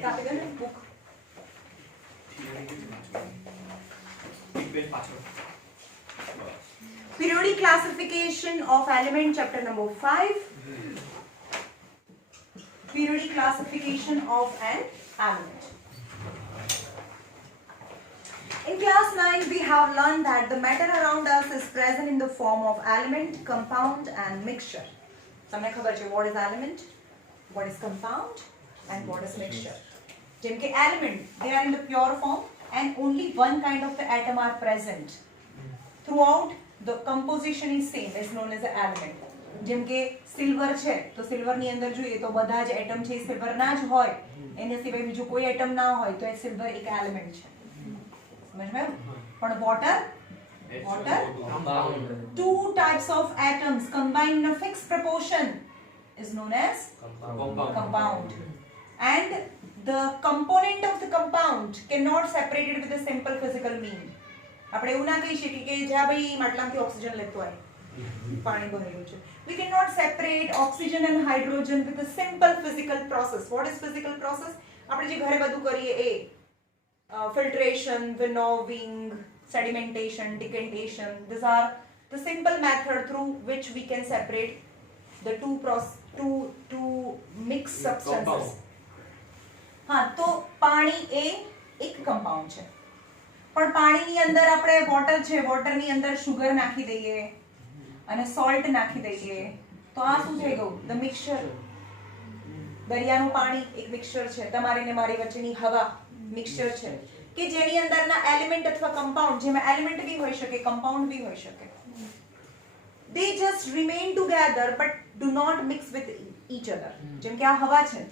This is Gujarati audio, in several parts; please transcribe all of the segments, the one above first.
એક આપી દો ને book. Periodic classification of element, chapter number 5. Periodic classification of an element. In class 9, we have learned that the matter around us is present in the form of element, compound and mixture. તમને ખબર છે what is element, what is compound and what is mixture. જેમ કે element, they are in the pure form and only one kind of the atom are present. Throughout, the composition is same, is known as the element. જેમ કે સિલ્વર છે તો સિલ્વરની અંદર જોઈએ તો બધા જ એટમ છે સિલ્વરના જ હોય, એના સિવાય બીજું કોઈ એટમ ના હોય તો એ સિલ્વર એક એલિમેન્ટ છે. સમજમાં? પણ water two types of atoms combined in a fixed proportion is known as compound. And the component of the compound cannot separate it with a simple physical mean. આપણે એવું ના કહી શકીએ કે જ્યાં ભાઈ માટલામાંથી ઓક્સિજન લેતો હોય, પાણી ભરેલું છે. We cannot separate oxygen and hydrogen with a simple physical process. What is physical process? આપણે જે ઘરે બધું કરીએ એ filtration, winnowing, sedimentation, decantation. These are the simple method through which we can separate the two mixed substances. હા, તો પાણી એ એક compound છે. પણ પાણીની અંદર આપણે વોટર છે, વોટરની અંદર શુગર નાખી દઈએ અને સોલ્ટ નાખી દઈએ તો આ શું થઈ ગયું? The mixture. દરિયાનું પાણી એક મિક્સચર છે, તમારી ને મારી વચ્ચેની હવા મિક્સચર છે કે જેની અંદરના એલિમેન્ટ અથવા કમ્પાઉન્ડ, જેમાં એલિમેન્ટ બી હોઈ શકે, કમ્પાઉન્ડ બી હોઈ શકે. They just remain together but do not mix with each other. જેમ કે આ હવા છે,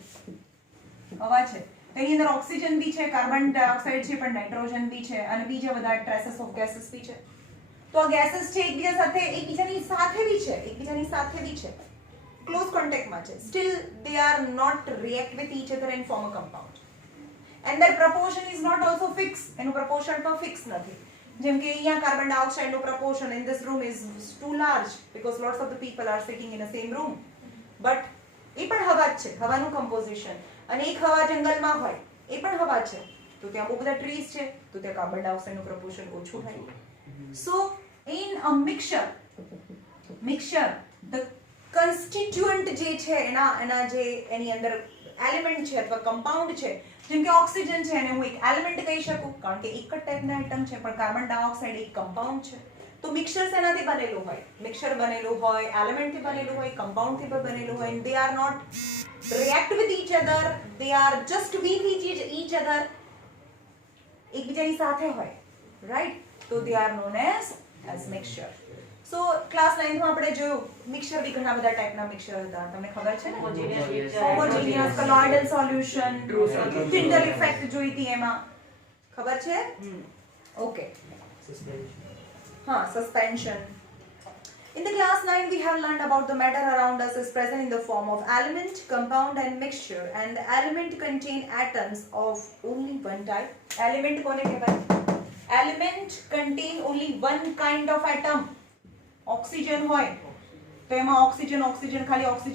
હવા છે તેની અંદર ઓક્સિજન બી છે, કાર્બન ડાયોક્સાઇડ છે, પણ નાઇટ્રોજન બી છે અને બીજા બધા ટ્રેસીસ ઓફ ગેસીસ બી છે. તો આ ગેસીસ છે એકબીજા સાથે બી છે, ક્લોઝ કોન્ટેક્ટમાં છે. Steel they are not react with each other and form a compound. And their proportion is not also fixed. એનું proportion પણ ફિક્સ નથી. જેમ કે અહીંયા carbon ડાયોક્સાઇડનું proportion in this room is too large because lots of the people are sitting in the same room. But એ પણ હવા જ છે, હવાનું composition. અને એક હવા જંગલમાં હોય એ પણ હવા છે તો ત્યાં બહુ બધા ટ્રીઝ છે તો ત્યાં કાર્બન ડાયોક્સાઇડનું પ્રપોર્શન ઓછું થાય. So in a mixture the constituent જે છે એના જે એની અંદર એલિમેન્ટ છે અથવા કમ્પાઉન્ડ છે, જેમ કે ઓક્સિજન છે એને હું એક એલિમેન્ટ કહી શકું કારણ કે એક જ ટાઈપના એટમ છે, પણ કાર્બન ડાયોક્સાઇડ એક કમ્પાઉન્ડ છે. તો મિક્સચર શેનાથી બનેલું હોય? મિક્સચર બનેલું હોય એલિમેન્ટથી બનેલું હોય, કમ્પાઉન્ડથી પણ બનેલું હોય. and they are not react with each other, they are just with each other, એકબીજાની સાથે હોય, right? so they are known as mixture. so class 9 માં આપણે જોયું મિક્સચર બી ઘણા બધા ટાઈપના મિક્સચર હતા, તમને ખબર છે ને? હોમોજીનિયસ, કોલોઇડલ સોલ્યુશન, ટિન્ડલ ઇફેક્ટ જોઈ હતી એમાં, ખબર છે? ઓકે, હા, suspension. In the class 9, we have learned about the matter around us is present in the form of element, compound and mixture, and the element contain atoms of only one type. Element કોને કહેવાય? Element contain only one kind of atom. Oxygen હોય તો એમાં ઓક્સિજન ખાલી ઓક્સિજન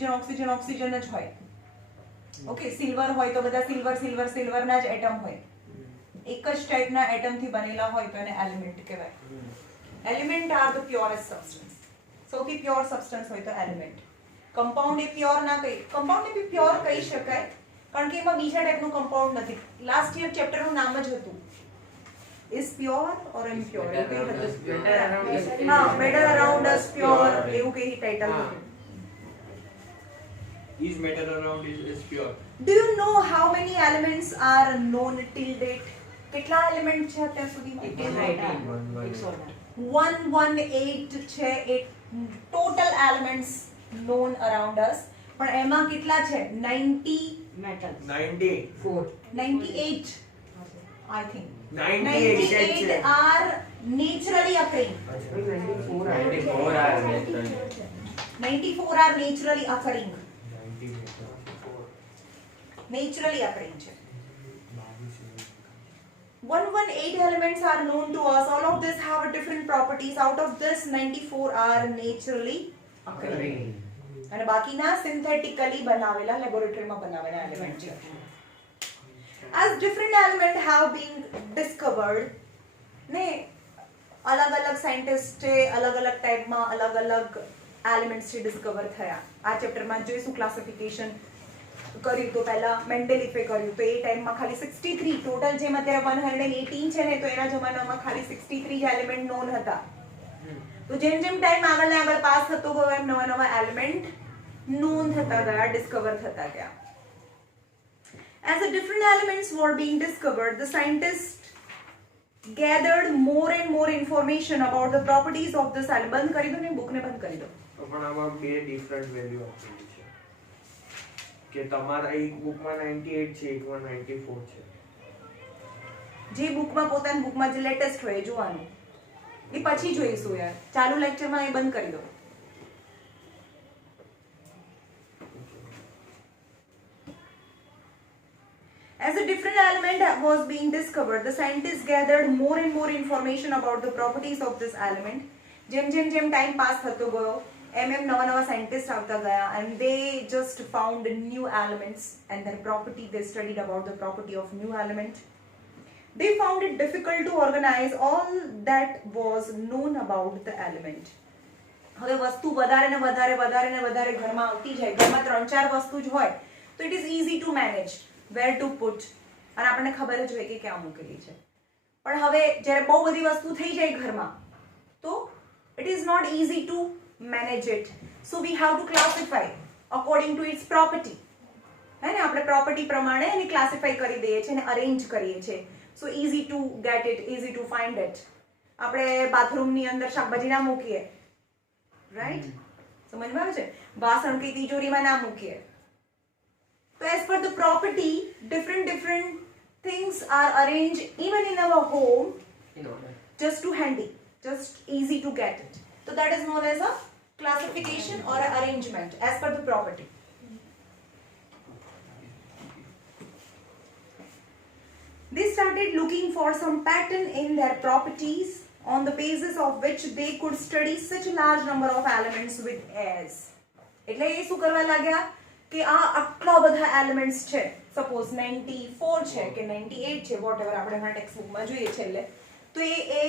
જ હોય. ઓકે, સિલ્વર હોય તો બધા સિલ્વરના જ એટમ હોય, એક જ ટાઈપના એટમથી બનેલા હોય તો એને એલિમેન્ટ કહેવાય. Element are the purest substance. સૌથી પ્યોર સબસ્ટન્સ હોય તો એલિમેન્ટ. કમ્પાઉન્ડ એ પ્યોર ના કહી, કમ્પાઉન્ડ એ બી પ્યોર કહી શકાય કારણ કે એમાં બીજા ટાઈપનું કમ્પાઉન્ડ નથી. લાસ્ટ યર ચેપ્ટરનું નામ જ હતું is pure or impure. હા, matter around us pure એવું કઈ ટાઇટલ હતું. Is matter around is pure. Do you know how many elements are known till date? કેટલા એલિમેન્ટ છે અત્યાર સુધીમાં? 118 છે એ total elements known around us. પણ એમાં કેટલા છે? 98 I think 98 are naturally occurring. 94 are 94 are naturally occurring. Naturally occurring છે. 118 elements are known to us. All of this have different properties. Out of this 94 are naturally occurring. અને બાકીના સિન્થેટિકલી બનાવેલા લેબોરેટરીમાં બનાવેલા એલિમેન્ટ છે. as different element have been discovered ને અલગ અલગ સાયન્ટિસ્ટે અલગ અલગ ટાઈપમાં અલગ અલગ એલિમેન્ટ્સ છે ડિસ્કવર થયા. આ ચેપ્ટરમાં જોઈશું ક્લાસિફિકેશન કર્યું તો પહેલા મેન્ડેલિફે કર્યું તો એ ટાઈમમાં ખાલી 63 ટોટલ જેમ અત્યારે 118 છે ને તો એના જમાનામાં ખાલી 63 જ એલિમેન્ટ નોન હતા. તો જેમ જેમ ટાઈમ આગળ ને આગળ પાસ થતો ગયો એમ નવા નવા એલિમેન્ટ નોન થતા ગયા, ડિસ્કવર થતા ગયા. As the different elements were being discovered, the scientists gathered more and more information about the properties of this element. બંધ કરી દો ને બુક ને બંધ કરી દો. પણ આમાં બે ડિફરન્ટ વેલ્યુ આપેલી છે કે તમારા એક બુકમાં 98 છે, એકમાં 94 છે. જે બુકમાં પોતાની બુકમાં જે લેટેસ્ટ હોય એ જોવાનું. એ પછી જોઈશું યાર. ચાલુ લેક્ચરમાં એ બંધ કરી દો. As a different element was being discovered, the scientists gathered more and more information about the properties of this element. જેમ જેમ જેમ ટાઈમ પાસ થતો ગયો એમ એમ નવા નવા સાયન્ટિસ્ટ આવતા ગયા and they just found new elements and their property. They studied about the property of new element. They found it difficult to organize all that was known about the element. હવે વસ્તુ વધારે ને વધારે વધારે ને વધારે ઘરમાં આવતી જાય, ઘરમાં 3-4 વસ્તુ જ હોય તો it is easy to manage where to put અને આપણને ખબર જ હોય કે ક્યાં મૂકેલી છે. પણ હવે જ્યારે બહુ બધી વસ્તુ થઈ જાય ઘરમાં તો it is not easy to manage it. So we have to classify according to its property. હે ને આપણે પ્રોપર્ટી પ્રમાણે એને ક્લાસિફાઈ કરી દઈએ છીએ અને અરેન્જ કરીએ છીએ. So easy to get it, easy to find it. આપણે બાથરૂમની અંદર શાકભાજી ના મૂકીએ, રાઈટ? સમજમાં આવે છે? વાસણ કે તિજોરીમાં ના મૂકીએ. So as per the property, different things are arranged even in our home In order. just to handy, just easy to get it. So that is known as a classification or a arrangement as per the property. They started looking for some pattern in their properties on the basis of which they could study such a large number of elements with ease. એટલે એ શું કરવા લાગ્યા કે આ આટલા બધા એલિમેન્ટ્સ છે, સપોઝ 94 છે કે 98 છે, વોટએવર આપણે એના ટેક્સ્ટ બુકમાં જોઈએ છેલ્લે, તો એ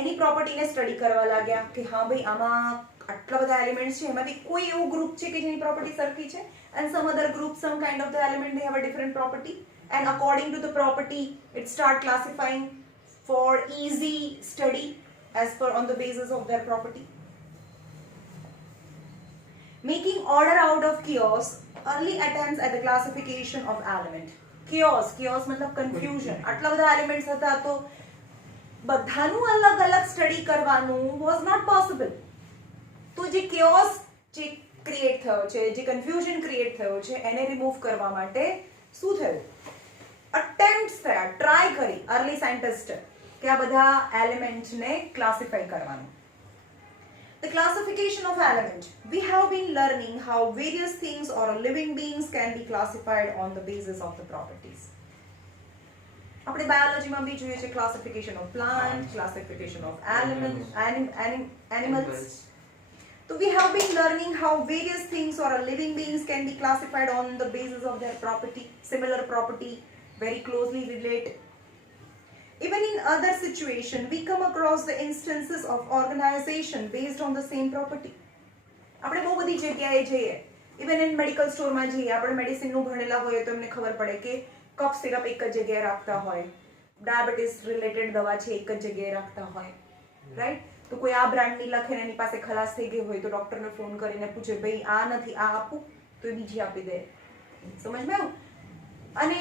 એની પ્રોપર્ટીને સ્ટડી કરવા લાગ્યા કે હા ભાઈ આમાં આટલા બધા એલિમેન્ટ્સ છે, એમાંથી કોઈ એવું ગ્રુપ છે કે જેની પ્રોપર્ટી સરખી છે and some other group, some kind of the element, they have a different property. And according to the property, it start classifying for easy study as per on the basis of their property. Making order out of chaos, early attempts at the classification of element. Chaos मतलब confusion. આટલા બધા elements હતા તો બધાનું અલગ અલગ સ્ટડી કરવાનું was not possible. તો જે chaos જે ક્રિએટ થયો છે, જે કન્ફ્યુઝન ક્રિએટ થયો છે, એને રિમૂવ કરવા માટે શું થયું? અટેમ્પ્ટ્સ થયા, ટ્રાય કરી અર્લી સાયન્ટિસ્ટ કે આ બધા એલિમેન્ટને ક્લાસિફાઈ કરવાનું. The classification of element. We have been learning how various things or living beings can be classified on the basis of the properties. આપણે બાયોલોજીમાં બી જોઈએ છે classification of plant, classification of animals. So we have been learning how various things or living beings can be classified on the basis of their property, similar property, very closely related. Even in other situations, we come across the instances of organization based on the same property. આપણે બહુ બધી જગ્યાએ જઈએ, ઇવન ઇન મેડિકલ સ્ટોરમાં જઈએ, આપણે મેડિસિનનું ભણેલા હોઈએ તો એમને ખબર પડે કે કફ સિરપ એક જ જગ્યાએ રાખતા હોય, ડાયાબિટીસ રિલેટેડ દવા છે એક જ જગ્યાએ રાખતા હોય, રાઈટ? તો કોઈ આ બ્રાન્ડની લખે ને એની પાસે ખલાસ થઈ ગઈ હોય તો ડોક્ટરને ફોન કરીને પૂછે ભાઈ આ નથી આ આપું તો એ બીજી આપી દે. સમજમાં આવ્યું? અને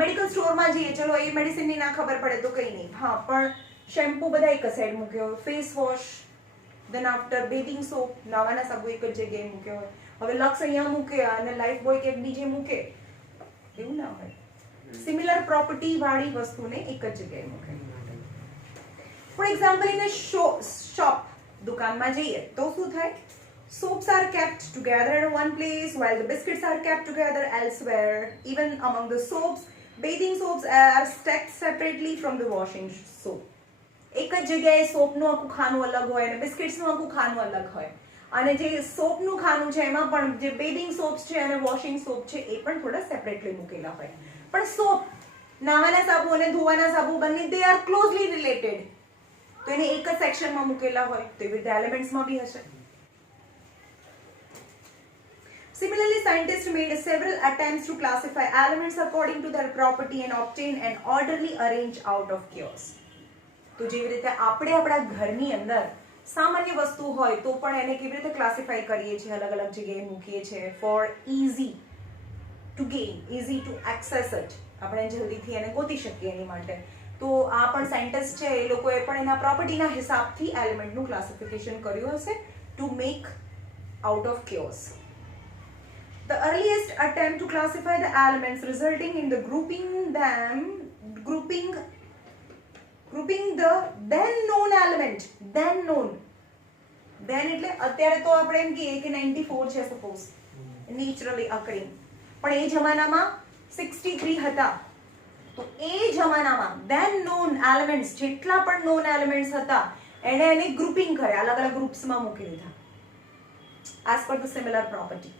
મેડિકલ સ્ટોરમાં જઈએ, ચલો એ મેડિસિનની ના ખબર પડે તો કંઈ નહીં, હા પણ શેમ્પુ બધા એક સાઈડ મૂક્યો હોય, face wash, then after bathing soap, નાવાના સાબુ એક જ જગ્યાએ મૂક્યો હોય. હવે લક્સ અહીંયા મૂકે અને લાઈફ બોય કે બીજે મૂકે, એવું ના હોય. સિમિલર પ્રોપર્ટી વાળી વસ્તુને એક જ જગ્યાએ મૂકે. For example, in a shop, દુકાનમાં જઈએ તો શું થાય? Soaps are kept together in one place while the biscuits are kept together elsewhere. Even among the soaps, bathing soaps are stacked separately from the washing soap. એક જ જગ્યાએ સોપનું આખું ખાનું અલગ હોય અને બિસ્કિટ્સનું આખું ખાનું અલગ હોય. અને જે સોપનું ખાનું છે એમાં પણ જે બેથિંગ સોપ્સ છે અને વોશિંગ સોપ છે એ પણ થોડા સેપરેટલી મૂકેલા હોય. પણ સોપ નાવાના સાબુ અને ધોવાના સાબુ બંને દે આર ક્લોઝલી રિલેટેડ, તો એને એક જ સેક્શનમાં મૂકેલા હોય તો એવી રીતે એલિમેન્ટ્સમાં બી હશે. Similarly, scientists made several attempts to classify elements according to their property and obtain an orderly arrange out of chaos. તો જેવી રીતે આપણે આપણા ઘરની અંદર સામાન્ય વસ્તુ હોય તો પણ એને કેવી રીતે ક્લાસિફાઈ કરીએ છીએ, અલગ અલગ જગ્યાએ મૂકીએ છીએ for easy to gain, easy to access it, આપણે જલ્દીથી એને ગોતી શકીએ એની માટે. તો આ પણ સાયન્ટિસ્ટ છે એ લોકોએ પણ એના પ્રોપર્ટીના હિસાબથી એલિમેન્ટનું ક્લાસિફિકેશન કર્યું હશે to make out of chaos. The earliest attempt to classify the elements resulting in the grouping the then known element, then એટલે અત્યારે તો આપણે એમ કહીએ કે 94 છે સપોઝ નેચરલી અકરિંગ, પણ એ જમાનામાં 63 હતા. તો એ જમાનામાં then known elements, જેટલા પણ known elements હતા એને ગ્રુપિંગ કર્યા, અલગ અલગ ગ્રુપ્સમાં મૂકી દીધા as per the similar property.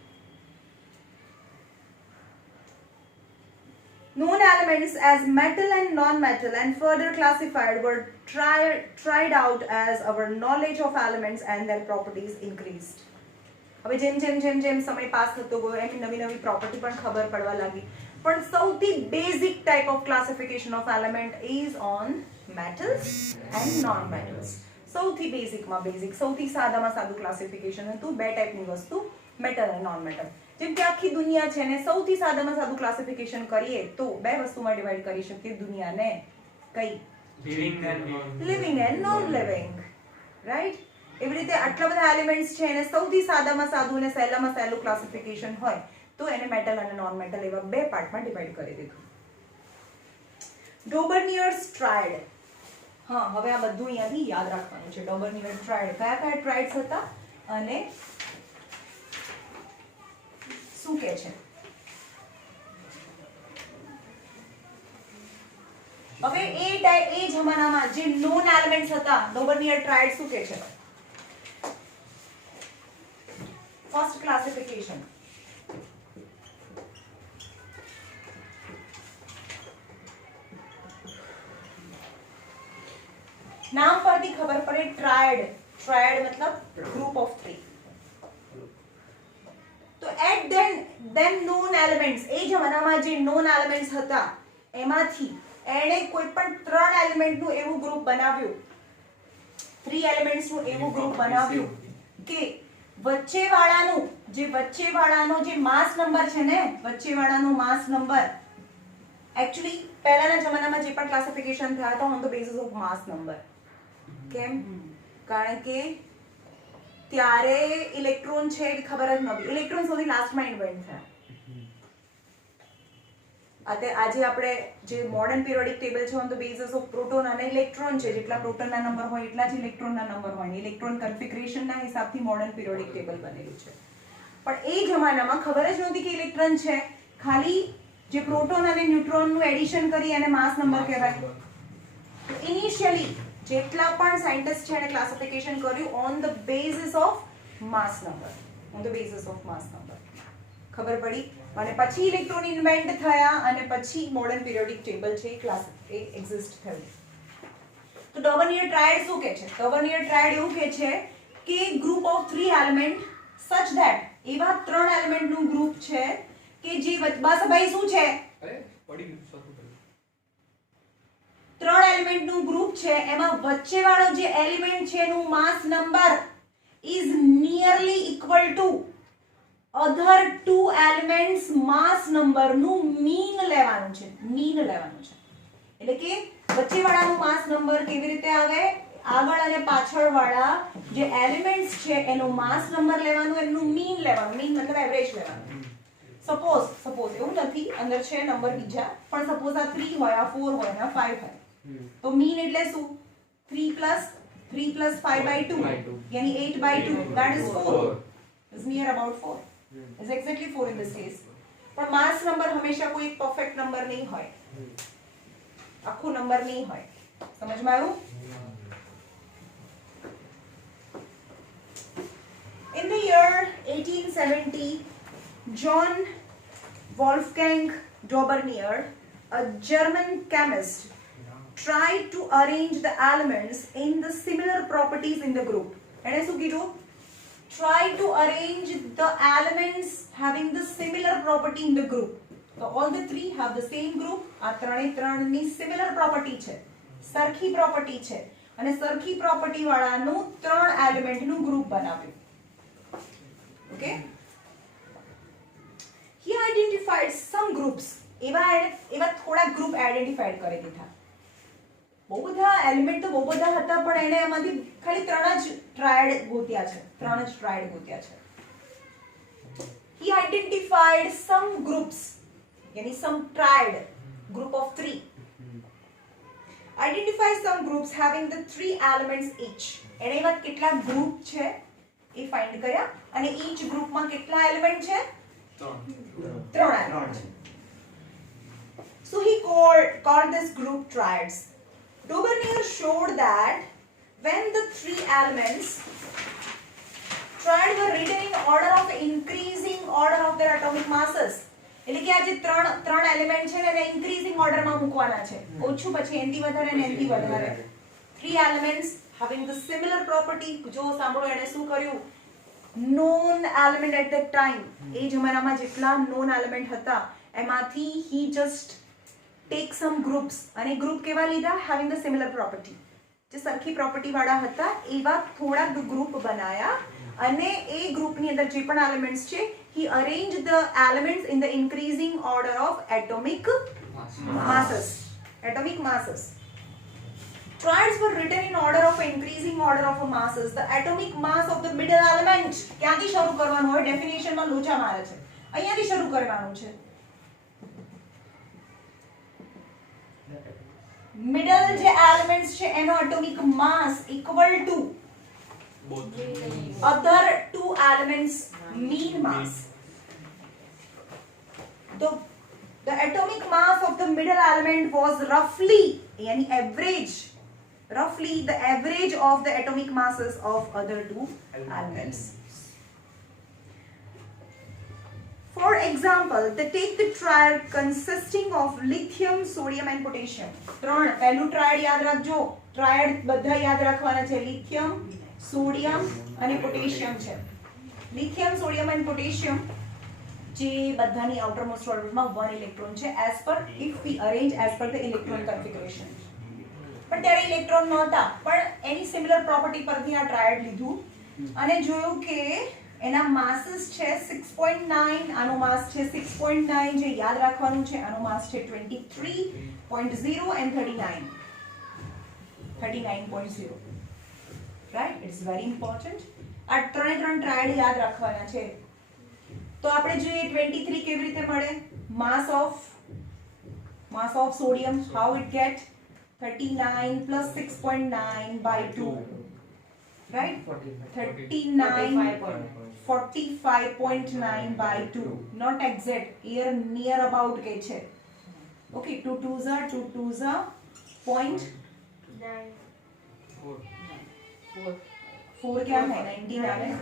Known elements as metal and non-metal and further classified were tried out as our knowledge of elements and their properties increased. હવે જેમ સમય પાસ થતો ગયો એમ નવી પ્રોપર્ટી પણ ખબર પડવા લાગી. પણ સૌથી basic type of classification of element is on metals and non metals. સૌથી બેઝિકમાં બેઝિક, સૌથી સાદામાં સાદું ક્લાસિફિકેશન હતું બે ટાઈપની વસ્તુ, મેટલ અને નોન મેટલ. જેમ કે આખી દુનિયા છે ને સૌથી સાદામાં સાદું ક્લાસિફિકેશન કરીએ તો બે વસ્તુમાં ડિવાઈડ કરી શકીએ દુનિયાને, કઈ? Living and non living, right? એવી રીતે આટલા બધા એલિમેન્ટ્સ છે એને સૌથી સાદામાં સાદું અને સહેલામાં સહેલું ક્લાસિફિકેશન હોય તો એને મેટલ અને નોન મેટલ એવા બે પાર્ટમાં ડિવાઈડ કરી દીધું. ડોબર્નિયર્સ ટ્રાયડ, હા હવે આ બધું અહીંયાથી યાદ રાખવાનું છે. ડોબર્નિયર ટ્રાયડ કયા ટ્રાયડ્સ હતા અને શું કે છે? હવે એ જમાનામાં જે નોન એલિમેન્ટ્સ હતા ડોબર્નિયર ટ્રાયડ શું કે છે? ફર્સ્ટ ક્લાસિફિકેશન, નામ પરથી ખબર પડે ટ્રાયડ. ટ્રાયડ મતલબ ગ્રુપ ઓફ 3. તો એટ then known elements, એ જમાનામાં જે known elements હતા એમાંથી એણે કોઈ પણ 3 એલિમેન્ટનું એવું ગ્રુપ બનાવ્યું, 3 એલિમેન્ટ્સનું એવું ગ્રુપ બનાવ્યું કે વચ્ચેવાળાનો જે માસ નંબર છે ને, વચ્ચેવાળાનો માસ નંબર એકચ્યુઅલી પહેલાના જમાનામાં જે પણ ક્લાસિફિકેશન થયા હતા on the basis of mass number. કેમ? કારણ કે ત્યારે ઇલેક્ટ્રોન છે એ ખબર જ નહોતી. ઇલેક્ટ્રોન સૌથી લાસ્ટમાં ઇન્વેન્ટ થયા. આજે આપણે જે મોડર્ન પિરિયોડિક ટેબલ છે on the basis of proton અને ઇલેક્ટ્રોન છે, જેટલા પ્રોટોનના નંબર હોય એટલા જ ઇલેક્ટ્રોનના નંબર હોય. ઇલેક્ટ્રોન કન્ફિગરેશનના હિસાબથી મોડર્ન પિરિયોડિક ટેબલ બનેલું છે. પણ એ જમાનામાં ખબર જ નહોતી કે ઇલેક્ટ્રોન છે, ખાલી જે પ્રોટોન અને ન્યુટ્રોનનું એડિશન કરી અને માસ નંબર કહેવાય. તો ઇનિશિયલી જેટલા પણ સાયન્ટિસ્ટ છે એને ક્લાસિફિકેશન કર્યું on the basis of mass number, ખબર પડી. અને પછી ઇલેક્ટ્રોન ઇન્વેન્ટ થયા અને પછી મોડર્ન પિરિયોડિક ટેબલ છે એ એક્ઝિસ્ટ થયું. તો ડોબર્નિયર ટ્રાયડ શું કહે છે? ડોબર્નિયર ટ્રાયડ એવું કહે છે કે ગ્રુપ ઓફ 3 એલિમેન્ટ સચ ધેટ, એવા 3 એલિમેન્ટનું ગ્રુપ છે કે જે બસ ભાઈ શું છે? 3 એલિમેન્ટનું ગ્રુપ છે એમાં વચ્ચેવાળો જે એલિમેન્ટ છે એનું mass number is nearly equal to other 2 elements mass નંબરનું મીન લેવાનું છે. એટલે કે વચ્ચેવાળાનું માસ નંબર કેવી રીતે આવે? આગળ અને પાછળવાળા જે એલિમેન્ટ્સ છે એનું માસ નંબર લેવાનું, એનું મીન લેવાનું. મીન મતલબ એવરેજ લેવાનું. સપોઝ એવું નથી, અંદર છે નંબર બીજા, પણ સપોઝ આ 3 હોય, આ 4 હોય અને આ 5 હોય, તો મીન એટલે શું? 3 plus 5/2 यानी 8/2, that is 4, is near about 4, is exactly 4 in this case. પણ માસ નંબર હંમેશા કોઈ એક પરફેક્ટ નંબર નહીં હોય, આખો નંબર નહીં હોય. સમજમાં આવ્યું? In the year 1870, John Wolfgang Dobernier a German chemist tried to arrange the elements in the similar properties in the group. એને શું કીધું? Try to arrange the elements having the similar property in the group. So all the three have the same group. આ ત્રણે ત્રણની similar property છે, સરખી property છે, અને સરખી property વાળાનું ત્રણ element નું group બનાવ્યું. Okay? He identified some groups. એવા થોડા ગ્રુપ આઈડેન્ટિફાઈડ કરી દીધા. બહુ બધા એલિમેન્ટ તો બહુ બધા હતા, પણ એને એમાંથી ખાલી ત્રણ જ ટ્રાયડ ગોત્યા છે. He identified some groups, yani some triad group of 3. Identify some groups having the 3 elements each. એને એવા કેટલા ગ્રુપ છે એ ફાઇન્ડ કર્યા, અને each ગ્રુપમાં કેટલા એલિમેન્ટ છે? ત્રણ element. So he called this group triads. Daubernier showed that when the 3 elements triad were written in order of increasing order of their atomic masses, એટલે કે આ જે ત્રણ એલિમેન્ટ છે ને એને ઇન્ક્રીઝિંગ ઓર્ડરમાં મૂકવાના છે, ઓછું પછી એનથી વધારે ને એનથી વધારે. 3 elements having the similar property. જો સાંભળો એને શું કર્યું? known element at that time, એ જમાનામાં જેટલા known element હતા એમાંથી he just take some groups, અને ગ્રુપ કેવા લીધા? having the similar property. જે સરખી પ્રોપર્ટી વાળા હતા એવા થોડા ગ્રુપ બનાયા, અને એ ગ્રુપની અંદર જે પણ એલિમેન્ટ્સ છે he arranged the elements in the increasing order of atomic masses. Triads were written in order of increasing order of masses. The atomic mass of the middle element, ક્યાંથી શરૂ કરવાનું હોય? ડેફિનેશનમાં લોચા મારે છે, અહીંયાથી શરૂ કરવાનું છે. મિડલ જે એલિમેન્ટ્સ છે એનો atomic mass equal to other 2 elements mean mass. The atomic mass of the middle element was roughly the average of the atomic masses of other 2 elements. For example, they take the triad consisting of lithium, sodium and potassium. ત્રણ પહેલું ટ્રાયડ યાદ રાખજો. ટ્રાયડ બધા યાદ રાખવાના છે. લિથિયમ, સોડિયમ અને પોટેશિયમ છે. લિથિયમ, સોડિયમ અને પોટેશિયમ જે બધાની આઉટરમોસ્ટ ઓર્બિટમાં 1 ઇલેક્ટ્રોન છે, as per if we arrange as per the electron configuration. પણ ત્યારે ઇલેક્ટ્રોન નહોતા, પણ એની સિમિલર પ્રોપર્ટી પરથી આ ટ્રાયડ લીધું અને જોયું કે એના માસીસ છે 6.9, આનો માસ છે 6.9, જે યાદ રાખવાનું છે. આનો માસ છે 23.0 and 39.0. Right, it's very important. આ ત્રણે ત્રણ ટ્રાયડ યાદ રાખવાના છે. તો આપણે જોઈએ 23 કેવી રીતે મળે? Mass of sodium, how it get? 39 plus 6.9 by 2, right? 45.9 by 2, not exact, here near about के छे. Okay, 2 2s are 0.9 4 क्या है? 19 आ गए.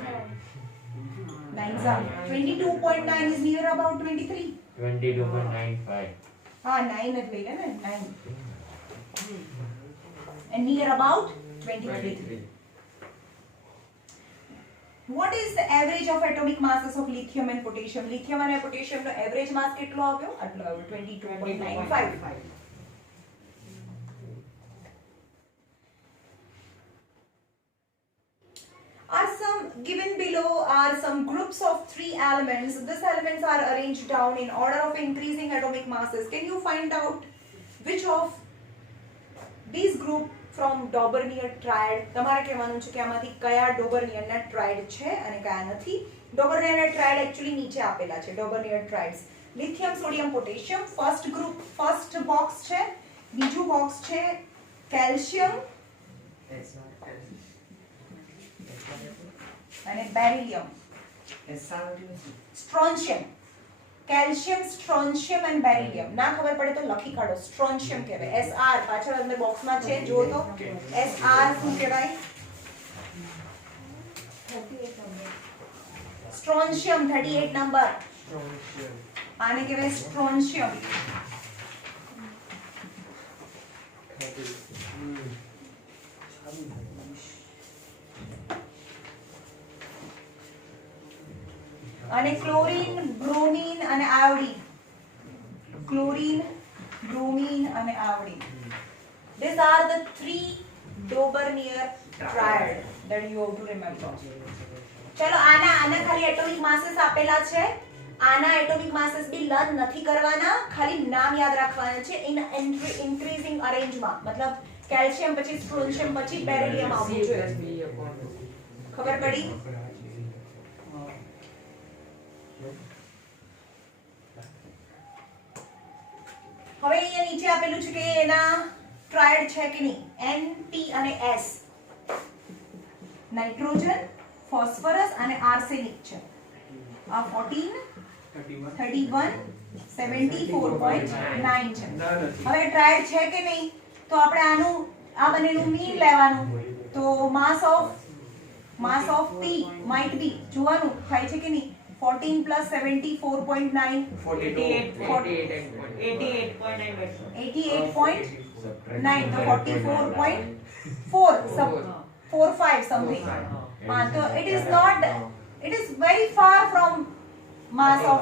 9s are 22.9 is near about 23. 22.95. हाँ 9 એટલે ને 9 and near about 23. What is the average of atomic masses of lithium and potassium? Lithium and potassium no average mass કેટલો આવ્યો? આટલો આવ્યો 22.95. Are some given below are some groups of 3 elements. These elements are arranged down in order of increasing atomic masses. Can you find out which of these group from Daubernier triad? તમારે કહેવાનું છે કે આમાંથી કયા ડોબર્નિયરના ટ્રાયડ છે અને કયા નથી. ડોબર્નિયરના ટ્રાયડ एक्चुअली નીચે આપેલા છે. Dobereiner triads lithium, sodium, potassium. First group, first box છે. બીજું બોક્સ છે કેલ્શિયમ અને બેરિલિયમ. સ્ટ્રોન્શિયમ, કેલ્શિયમ, સ્ટ્રોન્શિયમ અને બેરિલિયમ. ના ખબર પડે તો લખી કાઢો. સ્ટ્રોન્શિયમ કહેવાય. SR પાછળ અંદર બોક્સમાં છે, જો તો SR શું કહેવાય? સ્ટ્રોન્શિયમ 38 નંબર. આને કહેવાય સ્ટ્રોન્શિયમ. સારું છે. અને ક્લોરીન, બ્રોમીન અને આયોડીન. ક્લોરીન, બ્રોમીન અને iodine. These are the three Doberzheimer triad that you have to remember. ચલો આના ખાલી એટોમિક માસેસ આપેલા છે. આના એટોમિક માસેસ બી લર્ન નથી કરવાના, ખાલી નામ યાદ રાખવાના છે. ઇન ઇન્ક્રીઝિંગ અરેન્જમાં મતલબ કેલ્શિયમ પછી સ્ટ્રોન્શિયમ પછી બેરિલિયમ આવવું જોઈએ. ખબર પડી? હવે અહીંયા નીચે આપેલું છે કે એના ટ્રાયડ છે કે નહીં. N, P અને S. નાઇટ્રોજન, ફોસ્ફરસ અને આર્સેનિક છે. આ 14, 31, 74.9 છે. હવે ટ્રાયડ છે કે નહીં તો આપણે આનું આ બંનેનું મીન લેવાનું. તો માસ ઓફ P might be જોવાનું થાય છે કે નહીં. 14 plus 74.9 88.9 તો 44.45 something. So it is very far from mass of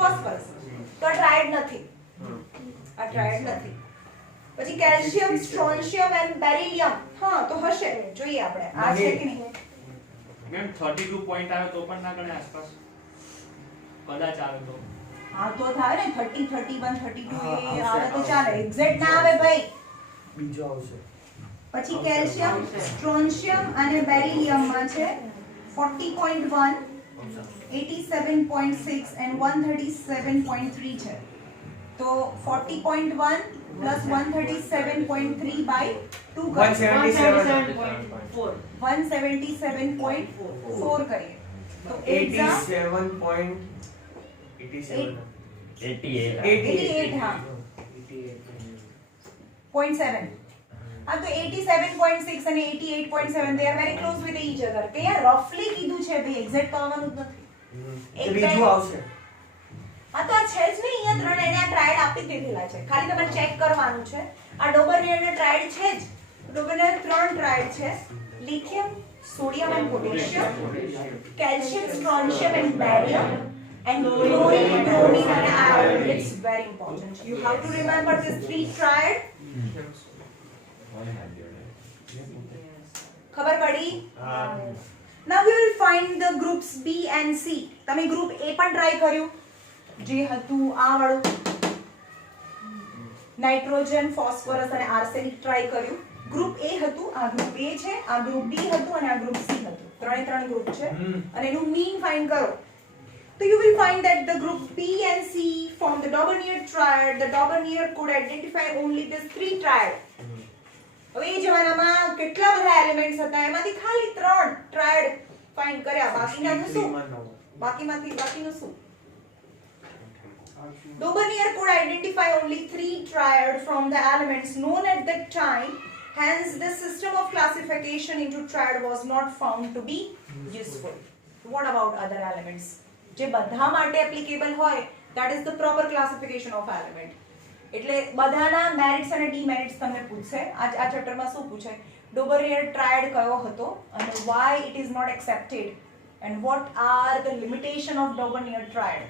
phosphorus. તો આ ટ્રાયડ નથી. પછી કેલ્શિયમ, સ્ટ્રોન્શિયમ એન્ડ બેરિલિયમ. હા તો હશે, જોઈએ આપણે આ છે કે નહીં. મેમ 32 પોઈન્ટ આવે તો પણ ના ગણે આસપાસ કદાચ આવે તો હા તો થાય ને 30, 31, 32 એ આવે તો ચાલે. એક્ઝેક્ટ ના આવે ભાઈ. બીજો આવશે. પછી કેલ્શિયમ, સ્ટ્રોન્શિયમ અને બેરિલિયમમાં છે 40.1, 87.6 and 137.3 છે. તો 40.1 plus 137.3 by 2 કરીએ. 177.4 કરીએ તો 88 હા 0.7. હા તો 87.6 અને 88.7 they are very close with each other. કે યાર રફલી કીધું છે ભાઈ, એક્ઝેક્ટ તો આવવાનું જ નથી. ત્રીજું આવશે. હા તો આ છે જ નહીં. અહીંયા ત્રણ એને આ ટ્રાયડ આપી દીધેલા છે, ખાલી તમારે ચેક કરવાનું છે. આ ડોબરનિયરના ટ્રાયડ છે જ. ડોબરનિયર ત્રણ ટ્રાયડ છે: lithium, sodium and potassium, calcium, strontium and barium, and chlorine, bromine and iron. It's very important. You have to remember these three triad. ખબર પડી? Now we will find the groups B and C. તમે ગ્રુપ A પણ ટ્રાય કર્યું, જે હતું આ વાળું નાઇટ્રોજન, ફોસ્ફરસ અને આર્સેનિક ટ્રાય કર્યું. ગ્રુપ A હતું, આ ગ્રુપ A છે, આ ગ્રુપ B હતું અને આ ગ્રુપ C હતું. ત્રણ ગ્રુપ છે અને એનું મીન ફાઇન્ડ કરો. So you will find that the group B and C form the Doberzheimer triad. The Doberzheimer could identify only these three triad. હવે એ જમાનામાં કેટલા બધા એલિમેન્ટ્સ હતા, એમાંથી ખાલી ત્રણ ટ્રાયડ ફાઇન્ડ કર્યા. બાકીનું શું? Doberzheimer could identify only three triad from the elements known at that time. Hence, the system of classification into triad was not found to be useful. What about other elements? જે બધા માટે એપ્લિકેબલ હોય, that is the proper classification of element. એટલે બધાના મેરિટ્સ અને ડીમેરિટ્સ તમને પૂછશે. આ ચેપ્ટરમાં શું પૂછે? Doberzheimer triad કયો હતો અને why it is not accepted and what are the limitation of Doberzheimer triad.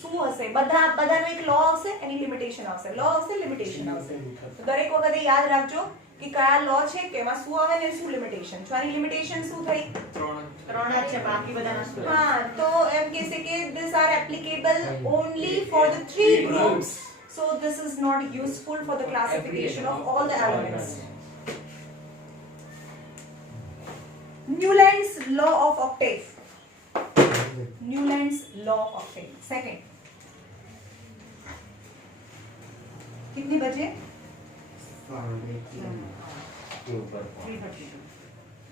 શું હશે? બધાનો એક લો આવશે, એની લિમિટેશન આવશે. લો આવશે, લિમિટેશન આવશે. તો દરેક વખતે યાદ રાખજો કે કયા લો છે, કેમાં શું આવે ને શું લિમિટેશન છે. આની લિમિટેશન શું થઈ? ત્રણ જ છે, બાકી બધાના શું? હા તો એમ કહેશે કે these are applicable only for the three groups, so this is not useful for the classification of all the elements. Newland's law of octave. Newland's law of octave. Second. कितने बजे?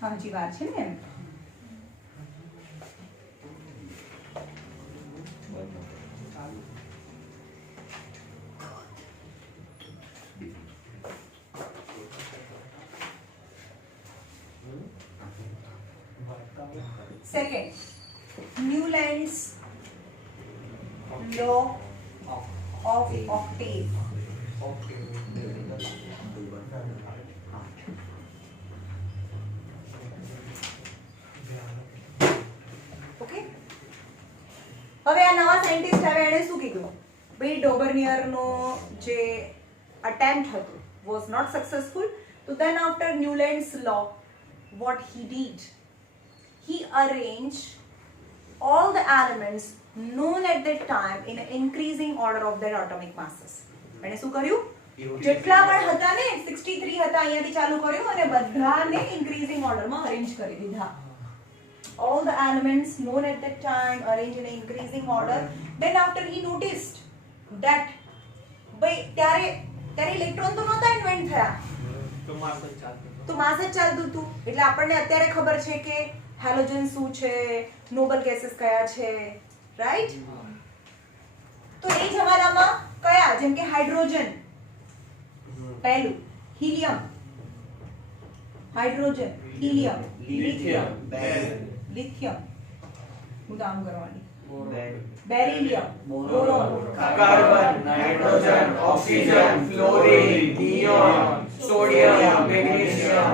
हाँ जी बात છે ને. Second, Newland's law of octave. Okay, હવે આ નવા સાયન્ટિસ્ટ આવે એણે શું કીધું ભાઈ ડોબર્નિયર નો જે attempt હતું was not successful, so then after Newland's law what he did, he arranged all the elements known at that time in an increasing order of their atomic masses. એણે શું કર્યું જેટલા પણ હતા ને 63 હતા અહીંયાથી ચાલુ કર્યું અને બધાને increasing order માં arrange કરી દીધા. All the elements known at that time arranged in an increasing order. Then after he noticed that ભાઈ ત્યારે ઇલેક્ટ્રોન તો નહોતા ઇન્વેન્ટ થયા, તો માસ જ ચાલતું તો માસ જ ચાલતું હતું. એટલે આપણને અત્યારે ખબર છે કે હેલોજન શું છે, નોબલ ગેસીસ કયા છે, રાઈટ? તો એ જમાનામાં કયા, જેમ કે હાઇડ્રોજન પહેલું, helium, hydrogen, helium, lithium, lithium, હું આમ કરવાની, beryllium, boron, carbon, nitrogen, oxygen, fluorine, neon, sodium, magnesium,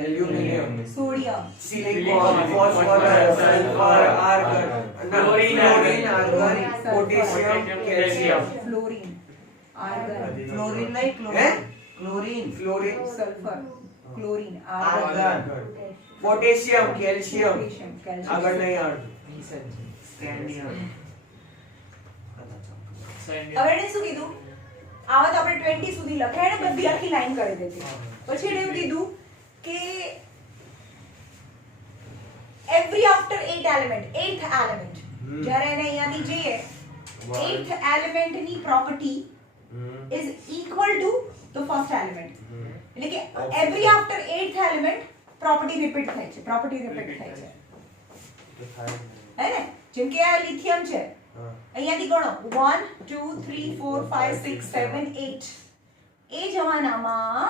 aluminium, sodium, silicon, phosphorus, sulphur, argon, chlorine, argon, potassium, calcium, fluorine, argon, chlorine નહીં, chlorine fluorine, sulphur, chlorine, argon, argon, potassium, calcium, potassium, આગળ કેલ્શિયમ. નહીં આવતું. સ્ટેન્ડિયમ. હવે એણે શું કીધું, આવા તો આપણે 20 સુધી લખ્યા, એણે બધી આખી લાઈન કરી દીધી. પછી એણે એવું કીધું કે every after 8th element જ્યારે એને અહીંયાથી જઈએ 8th element ની property is equal to the first element. એટલે કે every after 8th element property repeat થાય છે, હે ને? જેમ કે આ લિથિયમ છે, અહીંયાથી ગણો 1 2 3 4 5 6 7 8. એ જમાનામાં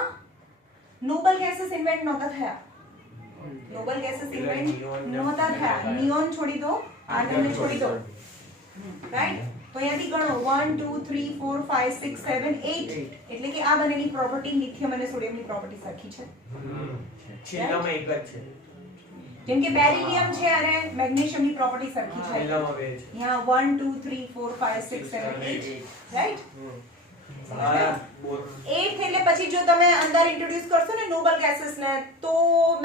નોબલ ગેસીસ ઇન્વેન્ટ નહોતા થયા, નિયોન છોડી દો, આર્ગન ને છોડી દો, રાઈટ? તો અહીંયાથી ગણો 1 2 3 4 5 6 7 8. એટલે કે આ બંનેની પ્રોપર્ટી, લિથિયમ અને સોડિયમની પ્રોપર્ટી સરખી છે. છેલ્લામાં એક જ છે. જેમ કે બેરિલિયમ છે અને મેગ્નેશિયમની પ્રોપર્ટી સરખી છે. છેલ્લામાં બે છે. यहाँ 1 2 3 4 5 6 7 8, રાઈટ? 8 એટલે પછી જો તમે અંદર ઇન્ટ્રોડ્યુસ કરશો ને નોબલ ગેસીસ ને તો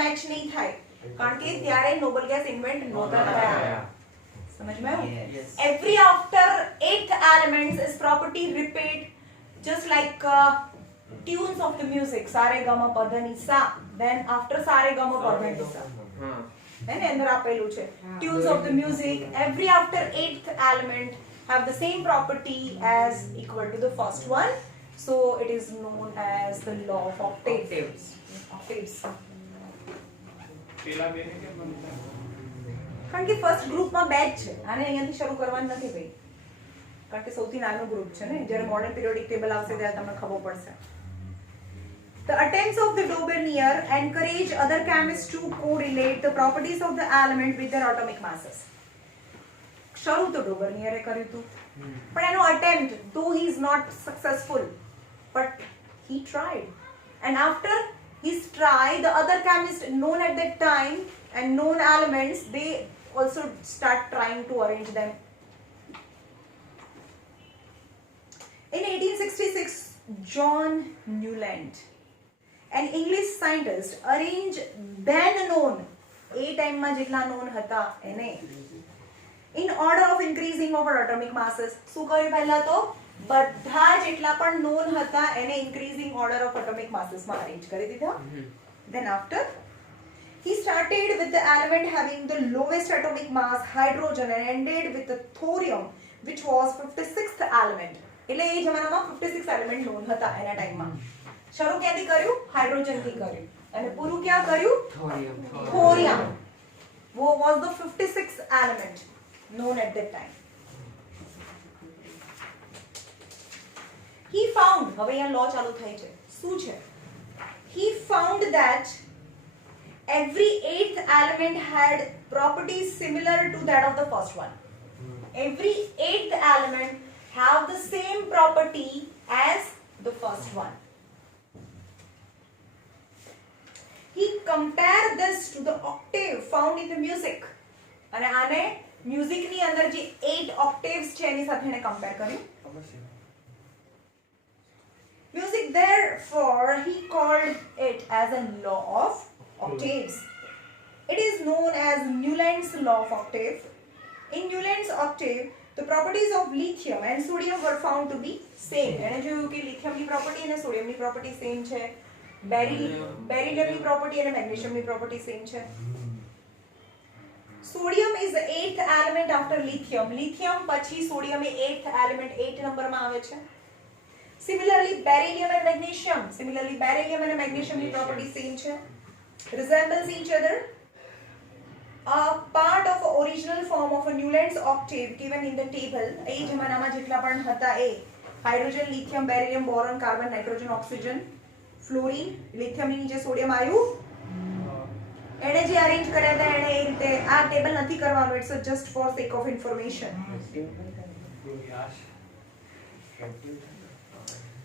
મેચ નહીં થાય, કારણ કે ત્યારે નોબલ ગેસ ઇન્વેન્ટ નહોતા થયા. સમજ में आया? Every after 8th elements is property repeat, just like tunes of the music, सारे गमा पध नि सा, then after सारे गमा पध नि सा, है ने? अंदर આપેલું છે tunes of the music. Every after 8th element have the same property as equal to the first one, so it is known as the law of octaves. પેલા બેને કેમ બનતા? કારણ કે ફર્સ્ટ ગ્રુપમાં બે જ છે, આને અહીંયાથી શરૂ કરવાનું નથી ભાઈ, કારણ કે સૌથી નાનું ગ્રુપ છે ને. જ્યારે મોડર્ન પિરિયોડિક ટેબલ આવશે ત્યારે તમને ખબર પડશે. The attempts of the Daubernier encourage other chemists to correlate the properties of the element with their atomic masses. શરૂ તો ડોબર્નિયરે કર્યું હતું, પણ એનો attempt, though he is not successful, but he tried. And after his try, the other chemists known at that time and known elements, they also start trying to arrange them. In 1866, John Newland, an English scientist, arranged then known, a time માં જેટલા known હતા એને, in order of increasing of our atomic masses. શું કર્યું પહેલા તો બધા જેટલા પણ known હતા એને increasing order of atomic masses માં arrange કરી દીધા. Then after he started with the element having the lowest atomic mass, hydrogen, and ended with the thorium, which was 56th element. એટલે એ જમાનામાં 56 એલિમેન્ટ known હતા એના ટાઈમમાં. શરૂ ક્યાંથી કર્યું? હાઇડ્રોજન થી કર્યું અને પૂરું ક્યાં કર્યું? થોરિયમ. वो was the 56th element known at that time. He found, હવે અહીંયા law ચાલુ થાય છે, શું છે? He found that every 8th element had properties similar to that of the first one. Every 8th element have the same property as the first one. he compared this to the octave found in the music. અને આને મ્યુઝિક ની અંદર જે 8 octaves છે એની સાથે એને કમ્પેર કર્યું. Music, therefore, he called it as a law of octaves. It is known as Newland's law of octave. In Newland's octave, the properties of lithium and sodium were found to be same. એને જોયું કે લિથિયમની પ્રોપર્ટી અને સોડિયમની પ્રોપર્ટી સેમ છે. બેરિલિયમની પ્રોપર્ટી અને મેગ્નેશિયમની પ્રોપર્ટી સેમ છે. Sodium is the 8th element after lithium. lithium પછી સોડિયમ એ 8th element 8 નંબરમાં આવે છે. Similarly, beryllium and magnesium ની property same છે. Resembles each other. A part of original form of a Newland's octave given in the table. એ જમાનામાં જેટલા પણ હતા એ hydrogen, lithium, beryllium, boron, carbon, nitrogen, oxygen, fluorine, લિથિયમની નીચે સોડિયમ આવ્યું. એણે જે અરેન્જ કર્યા હતા એણે એ રીતે આ ટેબલ નથી કરવાનું. It's just for sake of information.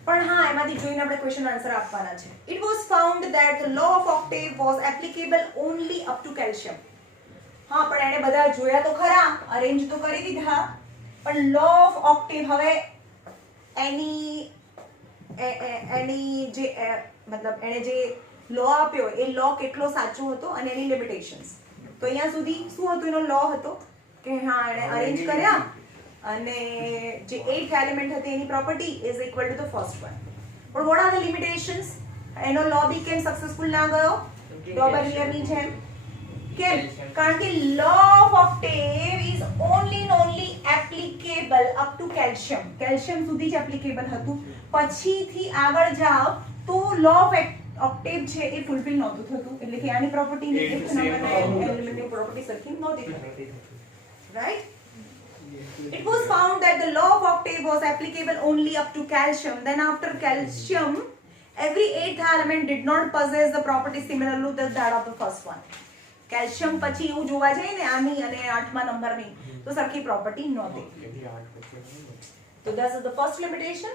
પણ હા, એમાંથી જોઈને આપણે ક્વેશ્ચન આન્સર આપવાના છે. It was found that the law of octave was applicable only up to calcium. હા, પણ એણે બધા જોયા તો ખરા, અરેન્જ તો કરી દીધા, પણ લો ઓફ ઓક્ટેવ હવે એની જે મતલબ એણે જે લો આપ્યો એ લો કેટલો સાચો હતો અને એની લિમિટેશન્સ. તો અહીંયા સુધી શું હતું? એનો લો હતો કે હા એણે અરેન્જ કર્યા અને જે 8th એલિમેન્ટ હતી એની property is equal to the first one. પણ વોટ આર ધ લિમિટેશન્સ? એનો લો બી કેમ સક્સેસફુલ ના ગયો? બેરિલિયમની જેમ. કેમ? કારણ કે law of octave is only applicable up to calcium. Calcium સુધી જ એપ્લિકેબલ હતું. પછીથી આગળ જાઓ તો લો ઓફ ઓક્ટેવ છે એ ફૂલફિલ નહોતું થતું. એટલે કે આની પ્રોપર્ટીની 8th નંબરના એલિમેન્ટની પ્રોપર્ટી સરખી નહોતી થતી. Right? It was found that the law of octave was applicable only up to calcium. Then after calcium, every 8th element did not possess the property similar to that of the first one. Calcium પછી એવું જોવા જાય ને આની અને 8મા નંબરની તો સરખી પ્રોપર્ટી નહોતી. So this is the first limitation.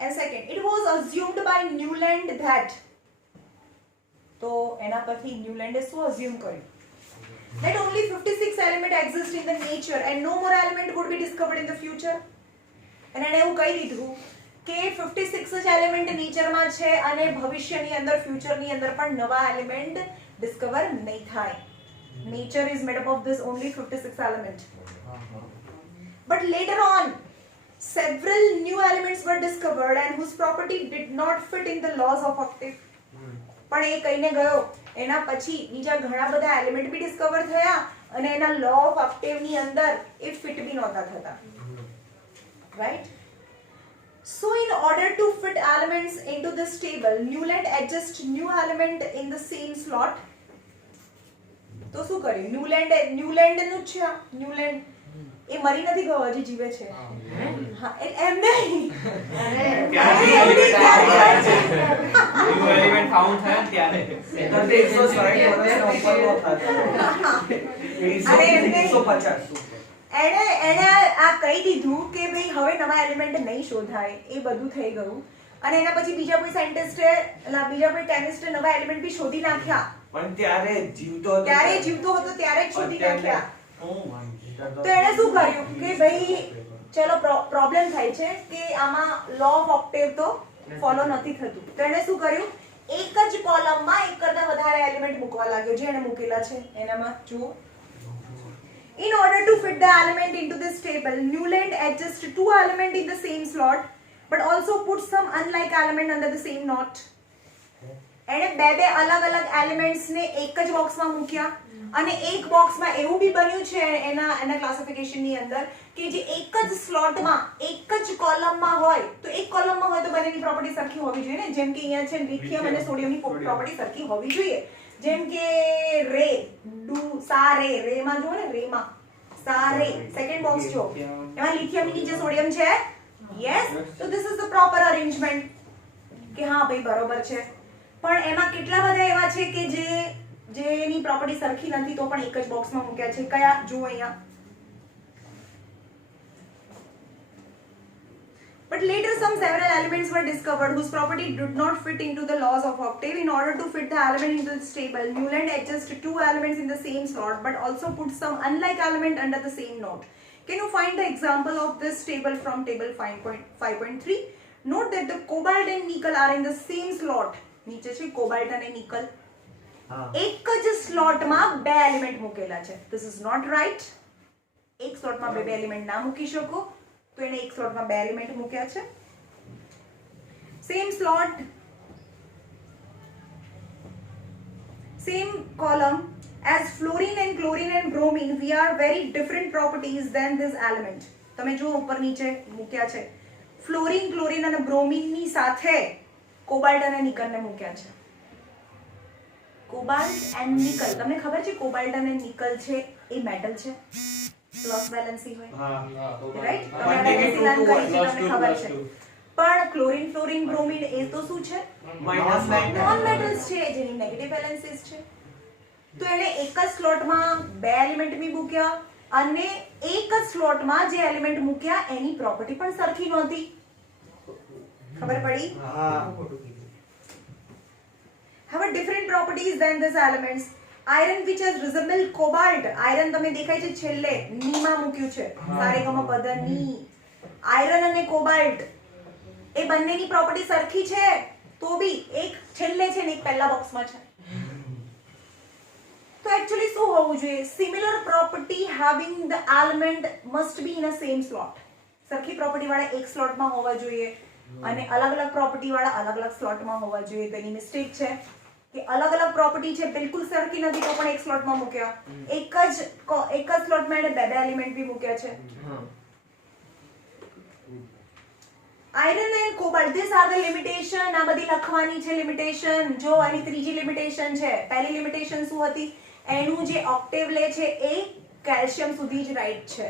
And second, it was assumed by Newland that તો એના પરથી ન્યુલેન્ડે શું અઝ્યુમ કર્યું? That only 56 elements exist in the nature and no more element would be discovered in the future. અને એને એવું કહી દીધું કે 56 જ એલિમેન્ટ નેચરમાં છે અને ભવિષ્યની અંદર ફ્યુચરની અંદર પણ નવા એલિમેન્ટ ડિસ્કવર નહીં થાય. Nature is made up of this only 56 elements. But later on, several new elements were discovered and whose property did not fit in the laws of octave. પણ એ કહીને ગયો એના પછી બીજા ઘણા બધા એલિમેન્ટ બી ડિસ્કવર થયા અને એના લો ઓફ ઓક્ટેવની અંદર એ ફિટ બી નહોતા થતા. Right? So in order to fit elements into this table, Newland adjust new element in the same slot. તો શું કર્યું? ન્યુલેન્ડનું છે. ન્યુલેન્ડ એ મરી નથી ગયો, હજી જીવે છે. હા, એમ નહીં. ન્યુ એલિમેન્ટ ફાઉન્ડ થયા ત્યારે એટલે 160 વર્ષના ઉપરનો થતો. અરે એમ નહીં. 150. એણે આ કહી દીધું કે ભાઈ હવે નવા એલિમેન્ટ નહીં શોધાય, એ બધું થઈ ગયું. અને એના પછી બીજા કોઈ સાયન્ટિસ્ટે બીજા કોઈ કેમિસ્ટે નવા એલિમેન્ટ બી શોધી નાખ્યા. પણ ત્યારે જીવતો હતો ત્યારે જ શોધી નાખ્યા. તો એણે શું કર્યું કે ભાઈ ચલો પ્રોબ્લેમ થાય છે કે આમાં લો ઓફ ઓક્ટેવ તો ફોલો નથી થતું. તો એણે શું કર્યું? એક જ કોલમમાં એક કરતા વધારે એલિમેન્ટ મૂકવા લાગ્યો. જે એણે મૂકેલા છે એનામાં જુઓ. In order to fit the element into this table, Newland adjusted 2 elements in the same slot, but also put some unlike element under the same knot. એણે બે અલગ એલિમેન્ટ્સ ને એક જ બોક્સમાં મૂક્યા અને એક બોક્સમાં એવું બી બન્યું છે એના ક્લાસિફિકેશનની અંદર કે જે એક જ સ્લોટમાં એક જ કોલમમાં હોય તો એક કોલમમાં હોય તો બંનેની પ્રોપર્ટી સરખી હોવી જોઈએ ને. જેમ કે અહીંયા છે લિથિયમ અને સોડિયમની પ્રોપર્ટી સરખી હોવી જોઈએ. જેમ કે રે ડુ સા રે રેમાં જો ને રેમાં સા રે સેકન્ડ બોક્સ જો એમાં લિથિયમની નીચે સોડિયમ છે. યસ, તો this is the proper arrangement કે હા ભાઈ બરોબર છે. પણ એમાં કેટલા બધા એવા છે કે જેની પ્રોપર્ટી સરખી નથી તો પણ એક જ બોક્સમાં મૂક્યા છે. કયા? જુઓ અહીંયા. But later some several elements were discovered whose property did not fit into the laws of octave. In order to fit the element into this table, Newland adjusted two elements in the same slot but also put some unlike element under the same node. Can you find the example of this table from table 5.3? Note that the cobalt and nickel are in the same slot. નીચે છે cobalt અને nickel. એક જ સ્લોટમાં બે એલિમેન્ટ મૂકેલા છે. This is not right. એક સ્લોટમાં બે એલિમેન્ટ ના મૂકી શકો, તો એને એક સ્લોટમાં બે એલિમેન્ટ મૂક્યા છે. Same slot, same column. As fluorine and chlorine and bromine, we are very different properties than this element. તમે જો ઉપર નીચે મૂક્યા છે. ફ્લોરિન, ક્લોરિન અને બ્રોમિન ની સાથે કોબાલ્ટ અને નિકલ ને મૂક્યા છે. કોબાલ્ટ એન્ડ નિકલ, તમને ખબર છે કોબાલ્ટ અને નિકલ છે એ મેટલ છે, પ્લસ વેલેન્સી હોય, રાઈટ? તમે વેલેન્સી લાઈન કરી છે, તમને ખબર છે. પણ ક્લોરિન, ફ્લોરિન, બ્રોમિન એ તો શું છે? નોન મેટલ્સ છે જેની નેગેટિવ વેલેન્સીસ છે. તો એને એક જ સ્લોટમાં બે એલિમેન્ટ બી મૂક્યા અને એક જ સ્લોટમાં જે એલિમેન્ટ મૂક્યા એની પ્રોપર્ટી પણ સરખી નહોતી. ખબર પડી? have different properties than these elements. Iron which has resembled cobalt. Iron તમે દેખાય છે છેલ્લે નીમાં મૂક્યું છે, સારેગામા પદ ની. આયરન અને કોબાલ્ટ એ બંનેની પ્રોપર્ટી સરખી છે, તો બી એક છેલ્લે છે ને એક પહેલા બોક્સમાં છે. તો एक्चुअली શું હોવું જોઈએ? Similar property having the element must be in a same slot. સરખી પ્રોપર્ટી વાળા એક સ્લોટમાં હોવા જોઈએ અને અલગ-અલગ પ્રોપર્ટી વાળા અલગ-અલગ સ્લોટમાં હોવા જોઈએ. તો એની મિસ્ટેક છે કે અલગ-અલગ પ્રોપર્ટી છે, બિલકુલ સરખી નથી તો પણ એક સ્લોટમાં મૂક્યા. એક જ સ્લોટમાં એને બે એલિમેન્ટ બી મૂક્યા છે. Iron and cobalt, this are the limitation. આ બધી લખવાની છે લિમિટેશન. જો આની ત્રીજી લિમિટેશન છે. પહેલી લિમિટેશન શું હતી? એનું જે ઓક્ટેવ લે છે એ કેલ્શિયમ સુધી જ રાઈટ છે.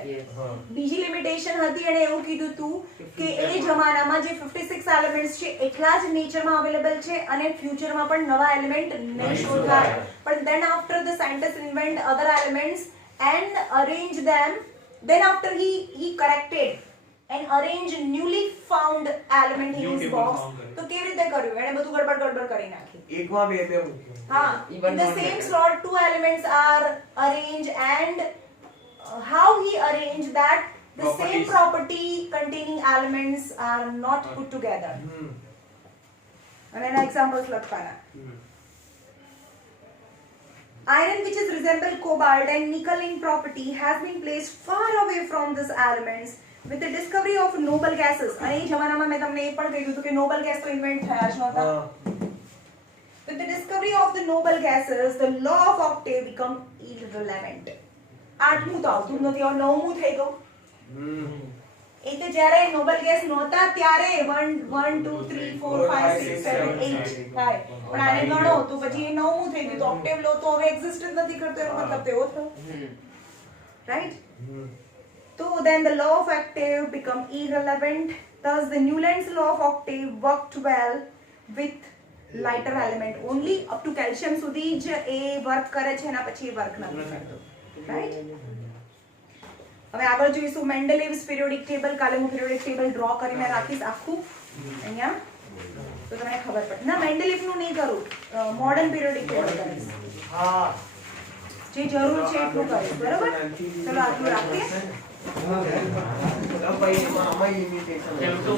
બીજી લિમિટેશન હતી, એણે એવું કીધું હતું કે એ જમાનામાં જે 56 એલિમેન્ટ્સ છે એટલા જ નેચરમાં અવેલેબલ છે અને ફ્યુચરમાં પણ નવા એલિમેન્ટ નહીં શોધાય. પણ then after the scientist invent other elements and arrange them, then after he corrected and arranged newly found element in his box. તો કેવી રીતે કર્યું? એણે બધું ગડબડ કરી નાખી. એકમાં બે બે મૂક્યું. હા, in the same slot two elements are arranged and how he arranged that the same property containing elements are not put together. And an examples લખવાના. Iron which is resemble cobalt and nickel in property has been placed far away from these elements with the discovery of noble gases. અને એ જમાનામાં મેં તમને એ પણ કહ્યું હતું કે નોબલ ગેસ તો ઇન્વેન્ટ થયા જ નહોતા. With the discovery of the noble gases, the law of octave become irrelevant. આઠમું તો આવતું નથી, હવે નવમું થઈ ગયું. એ તો જ્યારે નોબલ ગેસ નહોતા ત્યારે 1 2 3 4 5 6 7 8 થાય. પણ આને ગણો તો પછી એ નવમું થઈ ગયું. તો ઓક્ટેવ લો તો હવે એક્ઝિસ્ટ જ નથી કરતો, એનો મતલબ તેવો થયો, right? So then the law of octave become irrelevant. Thus the Newland's law of octave worked well with lighter element only up to calcium સુધી જ એ વર્ક કરે છે, એના પછી એ વર્ક નથી કરતો, રાઈટ? હવે આગળ જોઈશું મેન્ડેલિવ્સ પિરિયોડિક ટેબલ. કાલે હું પિરિયોડિક ટેબલ ડ્રો કરીને રાખીશ આખું અહીંયા, તો તમને ખબર પડે. ના, મેન્ડેલિવ નું નહીં કરું, મોડર્ન પિરિયોડિક ટેબલ કરીશ. જે જરૂર છે એટલું કરીશ, બરાબર? ચલો આટલું રાખીએ. આમાં ઇમિટેશન